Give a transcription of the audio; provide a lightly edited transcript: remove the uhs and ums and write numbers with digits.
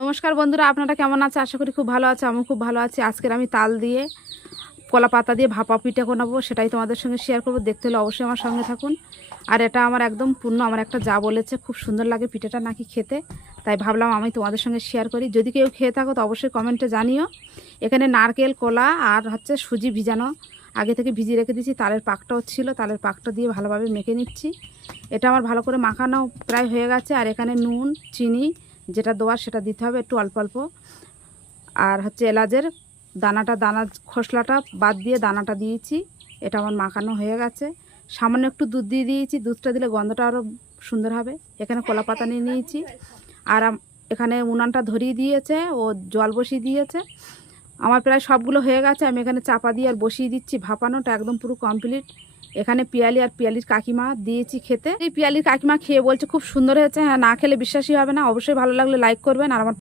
নমস্কার বন্ধুরা, আপনারা কেমন আছে? আশা করি খুব ভালো আছে। আমি খুব ভালো আছি। আজকের আমি তাল দিয়ে কলা পাতা দিয়ে ভাপা পিঠা বানাবো, সেটাই তোমাদের সঙ্গে শেয়ার করবো। দেখতে হলে অবশ্যই আমার সঙ্গে থাকুন। আর এটা আমার একদম পূর্ণ, আমার একটা যা বলেছে খুব সুন্দর লাগে পিঠাটা নাকি খেতে, তাই ভাবলাম আমি তোমাদের সঙ্গে শেয়ার করি। যদি কেউ খেয়ে থাকো তো অবশ্যই কমেন্টে জানিও। এখানে নারকেল, কলা আর সুজি ভিজানো আগে থেকে ভিজিয়ে রেখে দিয়েছি। তালের পাকটাও ছিল, তালের পাকটা দিয়ে ভালোভাবে মেখে নিচ্ছি। এটা আমার ভালো করে মাখানো প্রায় হয়ে গেছে। আর এখানে নুন, চিনি যেটা দেওয়ার সেটা দিতে হবে একটু অল্প অল্প। আর এলাচের দানা খোসলাটা বাদ দিয়ে দানাটা দিয়েছি। এটা আমার মাখানো হয়ে গেছে। সামান্য একটু দুধ দিয়ে দিয়েছি, দুধটা দিলে গন্ধটা আরও সুন্দর হবে। এখানে কলা পাতা নিয়ে নিয়েছি। আর এখানে উনানটা ধরিয়ে দিয়েছে, ও জল বসিয়ে দিয়েছে। আমার প্রায় সবগুলো হয়ে গেছে। আমি এখানে চাপা দিয়ে আর বসিয়ে দিচ্ছি। ভাপানোটা একদম পুরো কমপ্লিট। এখানে পিয়ালি আর পিয়ালির কাকিমা দিয়েছি খেতে। এই পিয়ালির কাকিমা খেয়ে বলছে খুব সুন্দর হয়েছে। হ্যাঁ, না খেলে বিশ্বাসই হবে না। অবশ্যই ভালো লাগলে লাইক করবেন। আর আমার